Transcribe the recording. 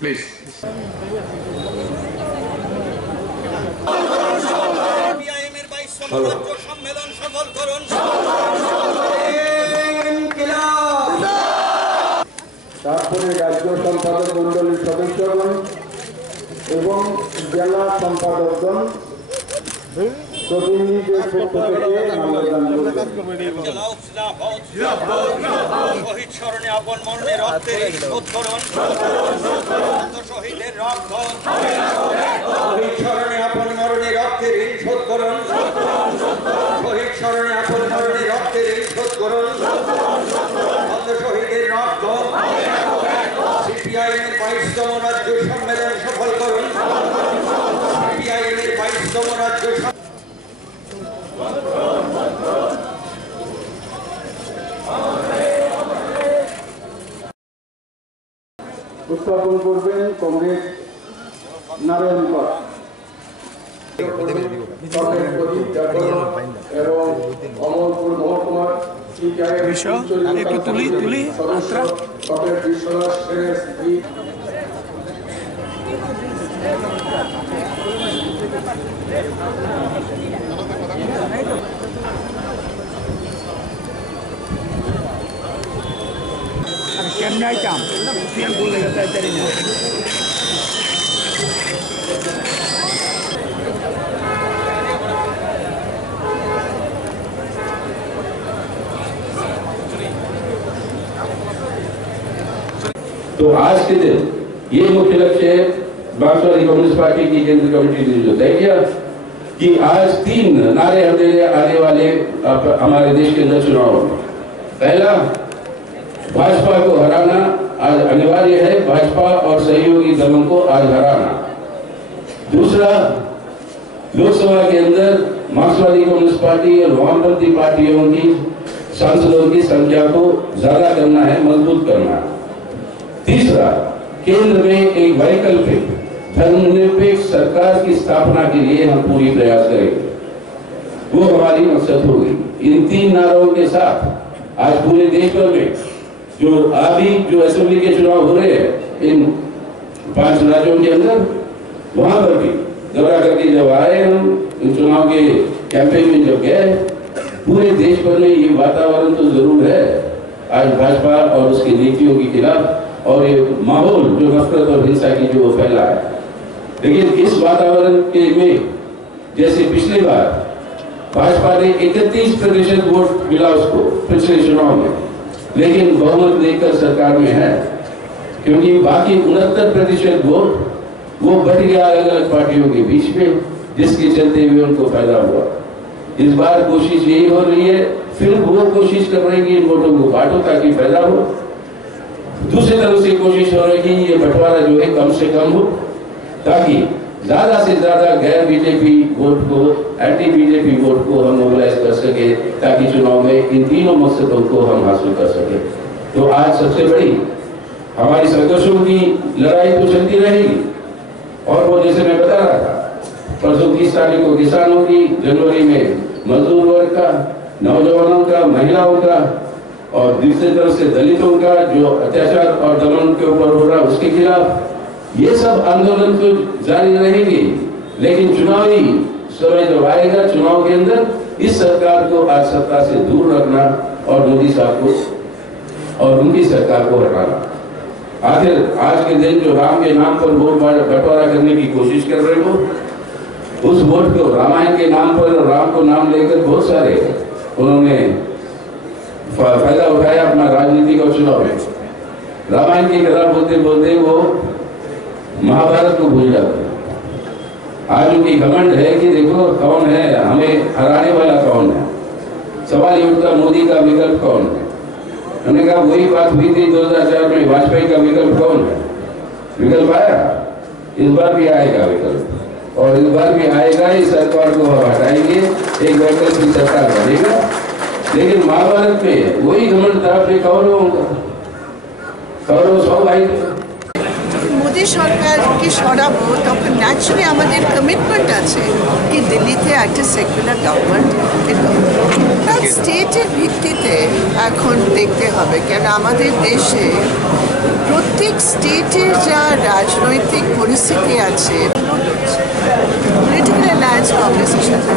Please. সম্মেলন সফল করুন। তারপরে রাজ্য সম্পাদক মন্ডলীর সদস্যগণ এবং জেলা সম্পাদকগণ প্রতিনিধিদের পক্ষ থেকে মাল্যদান করবেন। শহীদ স্মরণে আপন মরণের রক্তের শোধ করুন। শহীদের রক্ত শহীদ স্মরণে আপন মরণের রক্তের ঋণ শোধ করুন। শহীদ স্মরণে আপন মরণের রক্তের ঋণ শোধ করুন। শহীদের রক্ত সিপিআইএমের 22তম রাজ্য সম্মেলন সফল করুন। সিপিআইএমের 22তম রাজ্য উত্থাপন করবেন কংগ্রেস নারায়ণ কর এবং অমরপুর মহকুমার সদস্য ডক্টর বিশ্বনাথ সেনের স্ত্রী কেমনে আইতাম ফিয়ান বলে গেছে তাই না तो आज के दिन ये मुख्य लक्ष्य है मार्क्सवादी कम्युनिस्ट पार्टी की केंद्रीय कमेटी ने जो तय किया कि आज 3 नारे आने वाले हमारे देश के अंदर चुनाव में। पहला, भाजपा को हराना आज अनिवार्य है, भाजपा और सहयोगी दलों को आज हराना। दूसरा, लोकसभा के अंदर मार्क्सवादी कम्युनिस्ट पार्टी और वामपंथी पार्टियों की सांसदों की संख्या को ज्यादा करना है, मजबूत करना है। तीसरा, केंद्र में एक वैकल्पिक धर्मनिरपेक्ष सरकार की स्थापना के लिए हम पूरी प्रयास करेंगे, वो हमारी मकसद होगी। इन 3 नारों के साथ आज पूरे देश भर में जो असेंबली के चुनाव हो रहे हैं इन 5 राज्यों के अंदर, वहां पर भी दौरा करके जब आए हम इन चुनाव के कैंपेन में जब गए, पूरे देश भर में ये वातावरण तो जरूर है आज भाजपा और उसकी नीतियों के खिलाफ, और ये माहौल जो नफरत और हिंसा की जो फैला है। लेकिन इस वातावरण के में जैसे पिछली बार भाजपा ने 31% वोट मिला उसको पिछले चुनाव में, लेकिन बहुमत लेकर सरकार में है, क्योंकि बाकी 69% वोट वो बट गया अलग अलग पार्टियों के बीच में, जिसके चलते हुए उनको फायदा हुआ। इस बार कोशिश यही हो रही है, फिर वो कोशिश कर रहे हैं कि इन वोटों को बांटो ताकि फायदा हो। दूसरी तरफ से कोशिश हो रही है कि ये बंटवारा जो है कम से कम हो, ताकि ज्यादा से ज्यादा गैर बीजेपी वोट को, एंटी बीजेपी वोट को हम मोबिलाइज कर सके, ताकि चुनाव में इन तीनों मकसदों को हम हासिल कर सके। तो आज सबसे बड़ी हमारी संघर्षों की लड़ाई तो चलती रहेगी, और वो जैसे मैं बता रहा था, परसों 30 तारीख को किसानों की, जनवरी में मजदूर वर्ग का, नौजवानों का, महिलाओं का, और दूसरी तरफ से दलितों का जो अत्याचार और दमन के ऊपर हो रहा उसके खिलाफ, ये सब आंदोलन तो जारी रहेंगे। लेकिन चुनावी समय जब आएगा, चुनाव के अंदर इस सरकार को आज सत्ता से दूर रखना और मोदी साहब को और उनकी सरकार को हटाना। आखिर आज के दिन जो राम के नाम पर वोट बंटवारा करने की कोशिश कर रहे हो, उस वोट को रामायण के नाम पर राम को नाम लेकर बहुत सारे उन्होंने फायदा उठाया अपना राजनीतिक और चुनाव में। रामायण की कथा बोलते बोलते वो महाभारत को भूल जाते। आज उनकी घमंड है कि देखो कौन है, हमें हराने वाला कौन है। सवाल ये उठता, मोदी का विकल्प कौन है। हमने कहा वही बात हुई थी 2004 में, वाजपेयी का विकल्प कौन है। विकल्प आया, इस बार भी आएगा विकल्प, और इस बार भी आएगा। इस सरकार को हम हटाएंगे, एक वैकल्पिक सरकार बनेगा। लेकिन महाभारत में वही घमंड था अपने कौरवों का, कौरव 100 भाई थे। मोदी সরকারকে সরাবো তখন ন্যাচুরালি আমাদের কমিটমেন্ট আছে কি দিল্লিতে একটা সেকুলার গভর্নমেন্ট স্টেটের ভিত্তিতে এখন দেখতে হবে কেন আমাদের দেশে প্রত্যেক স্টেটের যা রাজনৈতিক পরিস্থিতি আছে পলিটিক্যাল অ্যালায়েন্স কংগ্রেসের সাথে